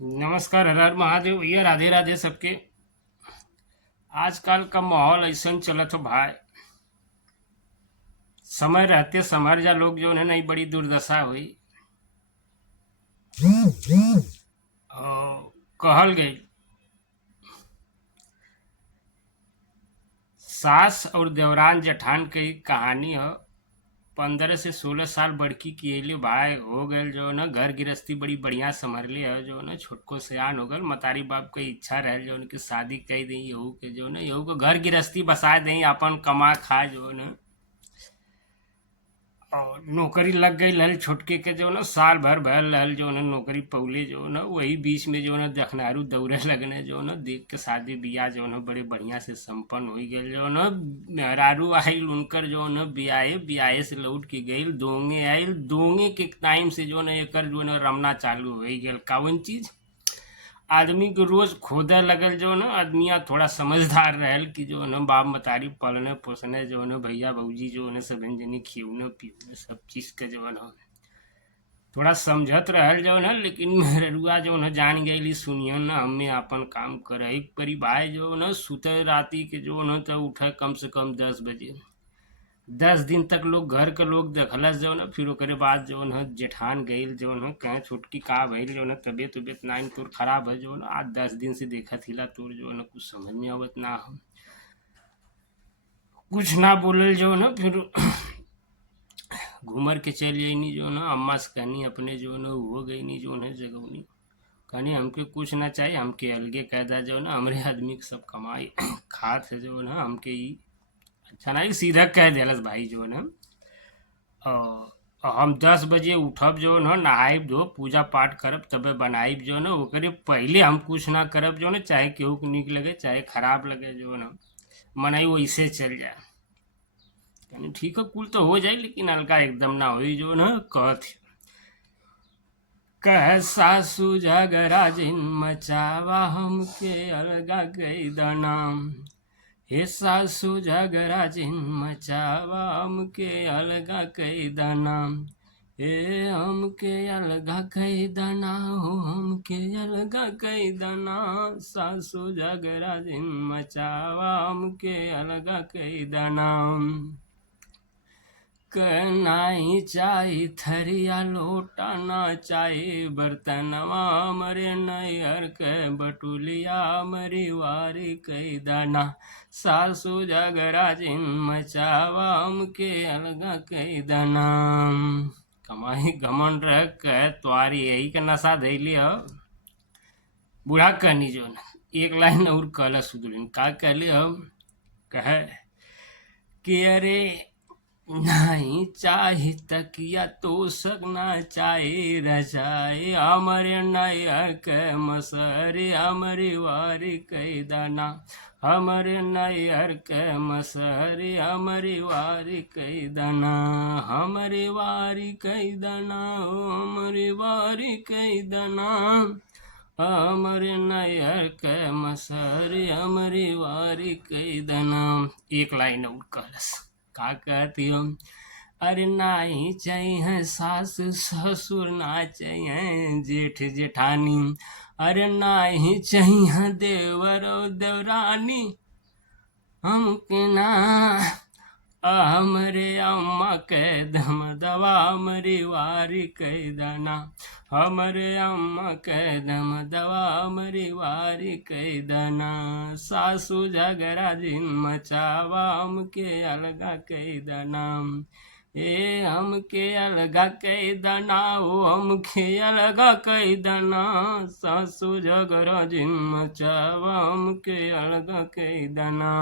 नमस्कार, हर हर महादेव भैया। राधे राधे सबके। आजकल का माहौल ऐसा चलत हो भाई। समय रहते संभर जा लोग जो है नहीं, बड़ी दुर्दशा हुई। और कहल गई सास और देवरान जेठान की कहानी हो। 15 से 16 साल बड़की की एले भाई हो गए जो ना, घर गृहस्थी बड़ी बढ़िया संभर ले है जो ना, छोटको सियान हो गल। मतारी बाप के इच्छा रहे जो उनकी शादी कह दी, यहू के जो ना यहू को घर गृहस्थी बसा दें, अपन कमा खा जो ना। और नौकरी लग गई लहल छोटके के जो ना, साल भर भर लहल जो ना नौकरी पौले जो ना, वही बीच में जो ना दखनारू दौड़े लगने जो ना, देख के शादी बियाह जो ना बड़े बढ़िया से संपन्न हो गए जो ना। मेहरारू आयल उनकर जो ना, बियाहे बियाहे से लौट के गई, दोंगे आयल दोंगे के टाइम से जो ना एकर जो ना रमना चालू हो गई। कौन चीज आदमी को रोज खोदे लगल जो ना, आदमिया थोड़ा समझदार रहल कि जो ना बाप मतारी पलने पोसने जो ना, भैया भौजी जो ना सब जनी खियौने पियौने सब चीज के जो ना थोड़ा समझत रहल जो ना। लेकिन मेहरुआ जो ना जान गई, सुनिए ना हमें अपन काम करे परी भाई जो ना, सुते राती के जो ना तो उठे कम से कम 10 बजे। 10 दिन तक लोग घर के लोग देखलस जो ना। फिर ओकरे बाद जो ना जेठान गईल जो ना, कहे छोटकी का भइल जो ना, तबियत उबियत नाइन तोर खराब है जो ना, आज 10 दिन से देखत हिला तोर जो ना कुछ समझ में आवत ना हम कुछ ना बोलल जो ना। फिर घूमर के चल जाइनी जो ना, अम्मा से कहनी अपने जो ना हो गई नी जो ना जगवनी। कहनी हमके कुछ ना चाहिए, हमके अलगे कैदा जो ना, हमरे आदमी के सब कमाई खात है जो ना, हमके ही अच्छा ना सीधा कह दिलस भाई जो ना। हम 10 बजे उठब जो न, नहाइब धो पूजा पाठ करब तबे बनाइब जो न। ओकरे पहले हम कुछ ना करब जो न, चाहे केहू के निक लगे चाहे खराब लगे जो न, मनाई वैसे चल जाए। यानी ठीक है, कुल तो हो जाए लेकिन हल्का एकदम ना हो जो न। कहत कह सासू झगड़ा जिन मचावा, हमके अलगा गई दनाम। हे सासू झगड़ा जिन मचावा, हमके अलगा कई दाना। हे हमके अलगा कई दाना हो, हमके अलगा कई दाना। सासू झगड़ा जिन मचावा, हमके अलगा कई दाना। नहीं चाही थरिया लोटा, ना चाही बर्तनवा, मरे नैहर के बटुलिया, मरी वारी कई दाना। सासू झगड़ा जिन मचावा, हमके अलगा कई दाना। कमाई घमंड रह के तुम्हारी यही का नशा धैली हो। बूढ़ा कहनी जो न, एक लाइन और कहला सुधुलिन का कहले हो। कहे कि अरे नहीं चाहे तकिया तो सकना चाहे रजाए, हमारे नैहर के मसरे हमारी वारी कई दाना। हमारे नैहर के मसरे हमारी वारी कई दाना। हमारी वारी कई दाना हो, हमारी वारी कई दाना। हमारे नैहर के मसरे हमारी वारी कई दाना। एक लाइन और कहलस का कहती हो। अरे नहीं चाहिए सास ससुर, ना चाहिए जेठ जेठानी। अरे नहीं चाहिए देवर और देवरानी, हमके ना हमरे अम्मा के दम दवा, हमारी वारी कई दाना। हमरे अम्मा के दम दवा, हमारी वारी कई दाना। सासू झगड़ा जिन मचावा, हमके अलगा कई दाना। ए हमके अलगा कई दाना हो, हमके अलगा कई दाना। सासू झगड़ा जिन मचावा, हमके अलगा कई दाना।